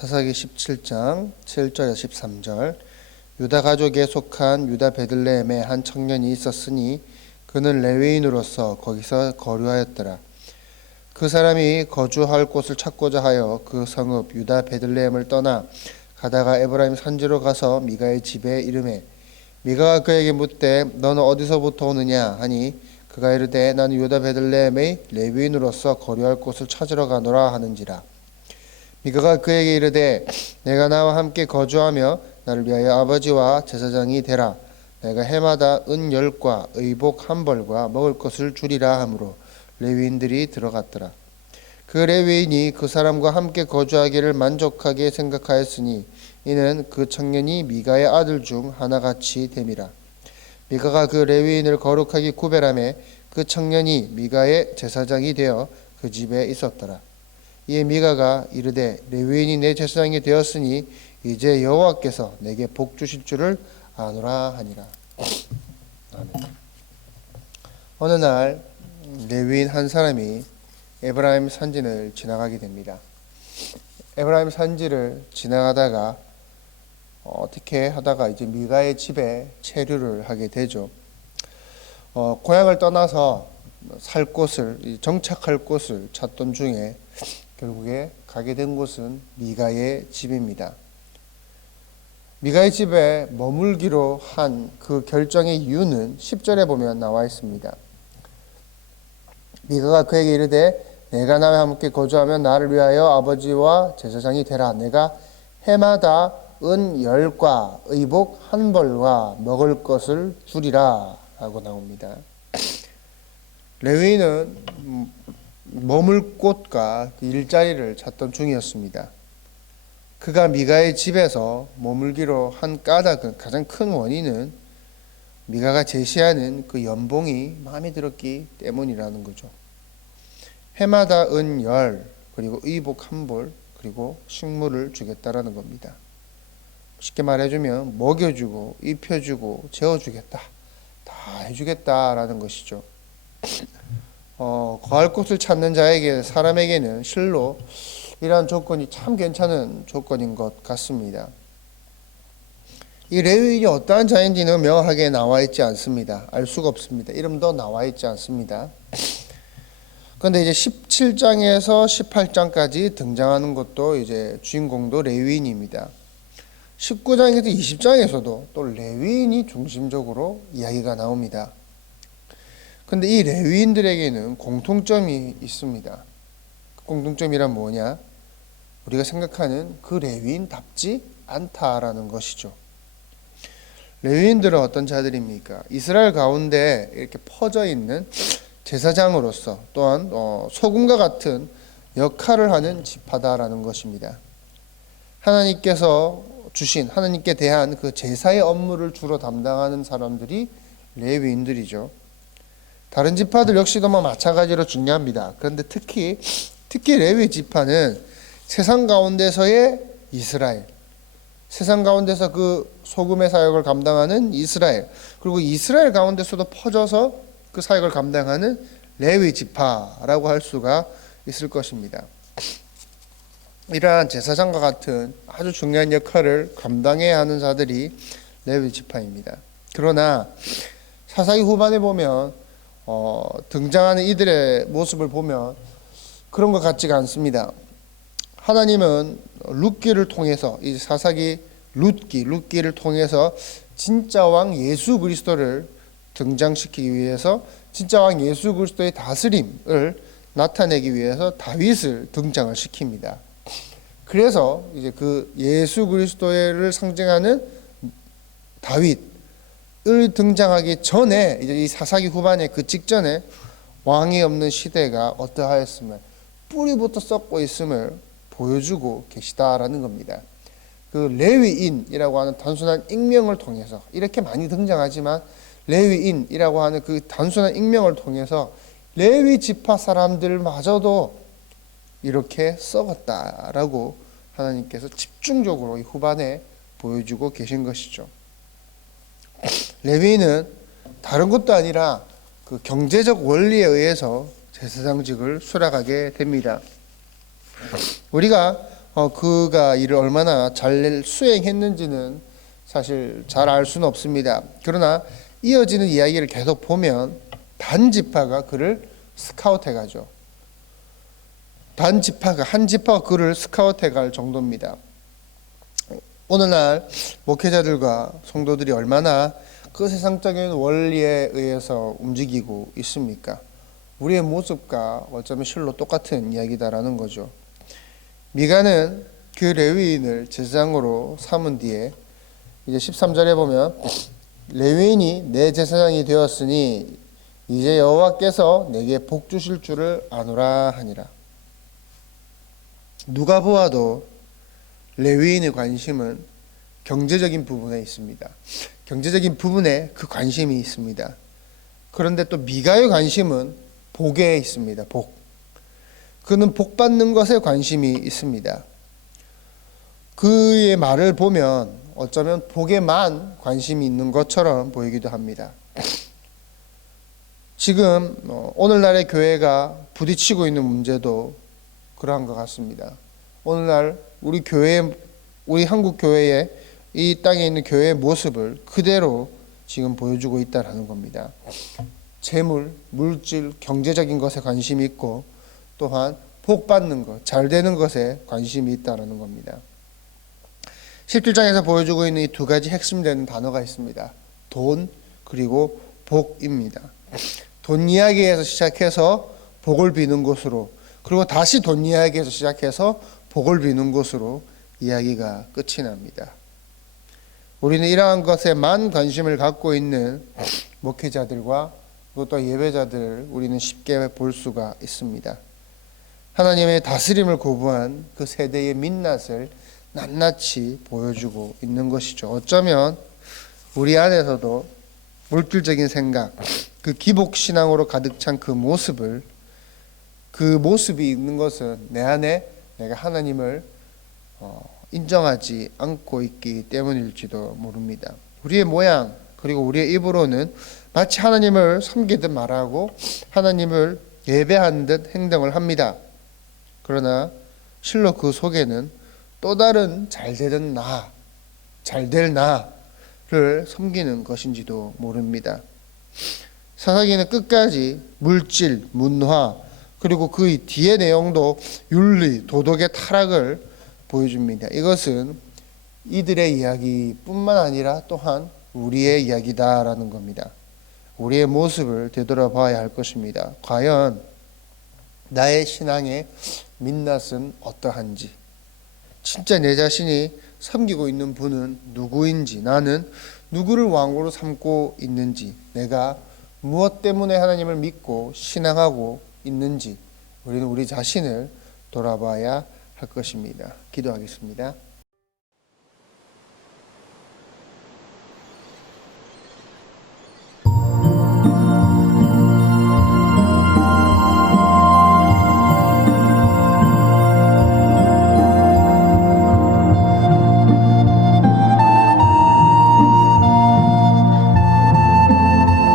사사기 17장 7절에서 13절. 유다 가족에 속한 유다 베들레헴에 한 청년이 있었으니 그는 레위인으로서 거기서 거류하였더라. 그 사람이 거주할 곳을 찾고자 하여 그 성읍 유다 베들레헴을 떠나 가다가 에브라임 산지로 가서 미가의 집에 이르매 미가가 그에게 묻되 너는 어디서부터 오느냐 하니 그가 이르되 나는 유다 베들레헴의 레위인으로서 거류할 곳을 찾으러 가노라 하는지라. 미가가 그에게 이르되 내가 나와 함께 거주하며 나를 위하여 아버지와 제사장이 되라. 내가 해마다 은 10과 의복 1벌과 먹을 것을 주리라 하므로 레위인들이 들어갔더라. 그 레위인이 그 사람과 함께 거주하기를 만족하게 생각하였으니 이는 그 청년이 미가의 아들 중 하나같이 됨이라. 미가가 그 레위인을 거룩하게 구별하매 그 청년이 미가의 제사장이 되어 그 집에 있었더라. 이에 미가가 이르되 레위인이 내 제사장이 되었으니 이제 여호와께서 내게 복 주실 줄을 아노라 하니라. 아멘. 어느 날 레위인 한 사람이 에브라임 산지를 지나가게 됩니다. 에브라임 산지를 지나가다가 어떻게 하다가 이제 미가의 집에 체류를 하게 되죠. 고향을 떠나서 살 곳을 정착할 곳을 찾던 중에 결국에 가게 된 곳은 미가의 집입니다. 미가의 집에 머물기로 한 그 결정의 이유는 10절에 보면 나와 있습니다. 미가가 그에게 이르되 내가 나와 함께 거주하면 나를 위하여 아버지와 제사장이 되라. 내가 해마다 은 10과 의복 1벌과 먹을 것을 주리라 라고 나옵니다. 레위인은 머물 곳과 일자리를 찾던 중이었습니다. 그가 미가의 집에서 머물기로 한 까닭은, 가장 큰 원인은 미가가 제시하는 그 연봉이 마음에 들었기 때문이라는 거죠. 해마다 은 10, 그리고 의복 1벌, 그리고 식물을 주겠다라는 겁니다. 쉽게 말해주면 먹여주고 입혀주고 재워주겠다, 다 해주겠다라는 것이죠. 거할 곳을 찾는 자에게, 사람에게는 실로 이러한 조건이 참 괜찮은 조건인 것 같습니다. 이 레위인이 어떠한 자인지는 명확하게 나와 있지 않습니다. 알 수가 없습니다. 이름도 나와 있지 않습니다. 그런데 이제 17장에서 18장까지 등장하는 것도 이제 주인공도 레위인입니다. 19장에서 20장에서도 또 레위인이 중심적으로 이야기가 나옵니다. 그런데 이 레위인들에게는 공통점이 있습니다. 그 공통점이란 뭐냐? 우리가 생각하는 그 레위인답지 않다라는 것이죠. 레위인들은 어떤 자들입니까? 이스라엘 가운데 이렇게 퍼져 있는 제사장으로서 또한 소금과 같은 역할을 하는 지파다라는 것입니다. 하나님께서 주신, 하나님께 대한 그 제사의 업무를 주로 담당하는 사람들이 레위인들이죠. 다른 지파들 역시도 마찬가지로 중요합니다. 그런데 특히 레위 지파는 세상 가운데서의 이스라엘, 세상 가운데서 그 소금의 사역을 감당하는 이스라엘, 그리고 이스라엘 가운데서도 퍼져서 그 사역을 감당하는 레위 지파라고 할 수가 있을 것입니다. 이러한 제사장과 같은 아주 중요한 역할을 감당해야 하는 자들이 레위 지파입니다. 그러나 사사기 후반에 보면 등장하는 이들의 모습을 보면 그런 것 같지가 않습니다. 하나님은 룻기를 통해서, 이 사사기 룻기를 통해서 진짜 왕 예수 그리스도를 등장시키기 위해서, 진짜 왕 예수 그리스도의 다스림을 나타내기 위해서 다윗을 등장을 시킵니다. 그래서 이제 그 예수 그리스도를 상징하는 다윗을 등장하기 전에, 이제 이 사사기 후반에 그 직전에 왕이 없는 시대가 어떠하였으면 뿌리부터 썩고 있음을 보여주고 계시다라는 겁니다. 그 레위인이라고 하는 단순한 익명을 통해서, 이렇게 많이 등장하지만 레위인이라고 하는 그 단순한 익명을 통해서 레위 지파 사람들마저도 이렇게 썩었다라고 하나님께서 집중적으로 이 후반에 보여주고 계신 것이죠. 레위인은 다른 것도 아니라 그 경제적 원리에 의해서 제사장직을 수락하게 됩니다. 우리가 그가 이를 얼마나 잘 수행했는지는 사실 잘 알 수는 없습니다. 그러나 이어지는 이야기를 계속 보면 단 지파가 그를 스카우트해 가죠. 단 지파가, 한 지파가 그를 스카우트해 갈 정도입니다. 오늘날 목회자들과 성도들이 얼마나 그 세상적인 원리에 의해서 움직이고 있습니까? 우리의 모습과 어쩌면 실로 똑같은 이야기다라는 거죠. 미가는 그 레위인을 제사장으로 삼은 뒤에 이제 13절에 보면 레위인이 내 제사장이 되었으니 이제 여호와께서 내게 복 주실 줄을 아노라 하니라. 누가 보아도 레위인의 관심은 경제적인 부분에 있습니다. 경제적인 부분에 그 관심이 있습니다. 그런데 또 미가의 관심은 복에 있습니다. 복. 그는 복 받는 것에 관심이 있습니다. 그의 말을 보면 어쩌면 복에만 관심이 있는 것처럼 보이기도 합니다. 지금 오늘날의 교회가 부딪히고 있는 문제도 그러한 것 같습니다. 오늘날 우리 한국 교회의 이 땅에 있는 교회의 모습을 그대로 지금 보여주고 있다라는 겁니다. 재물, 물질, 경제적인 것에 관심이 있고 또한 복 받는 것, 잘 되는 것에 관심이 있다라는 겁니다. 17장에서 보여주고 있는 이 두 가지 핵심되는 단어가 있습니다. 돈 그리고 복입니다. 돈 이야기에서 시작해서 복을 비는 곳으로, 그리고 다시 돈 이야기에서 시작해서 복을 비는 곳으로 이야기가 끝이 납니다. 우리는 이러한 것에만 관심을 갖고 있는 목회자들과 또 예배자들을 우리는 쉽게 볼 수가 있습니다. 하나님의 다스림을 거부한 그 세대의 민낯을 낱낱이 보여주고 있는 것이죠. 어쩌면 우리 안에서도 물질적인 생각, 그 기복신앙으로 가득 찬 그 모습이 있는 것은 내 안에 내가 하나님을 인정하지 않고 있기 때문일지도 모릅니다. 우리의 모양 그리고 우리의 입으로는 마치 하나님을 섬기듯 말하고 하나님을 예배하는 듯 행동을 합니다. 그러나 실로 그 속에는 또 다른 잘될 나를 섬기는 것인지도 모릅니다. 사사기는 끝까지 물질, 문화, 그리고 그 뒤의 내용도 윤리, 도덕의 타락을 보여줍니다. 이것은 이들의 이야기뿐만 아니라 또한 우리의 이야기다라는 겁니다. 우리의 모습을 되돌아봐야 할 것입니다. 과연 나의 신앙의 민낯은 어떠한지, 진짜 내 자신이 섬기고 있는 분은 누구인지, 나는 누구를 왕으로 삼고 있는지, 내가 무엇 때문에 하나님을 믿고 신앙하고 있는지 우리는 우리 자신을 돌아봐야 할 것입니다. 기도하겠습니다.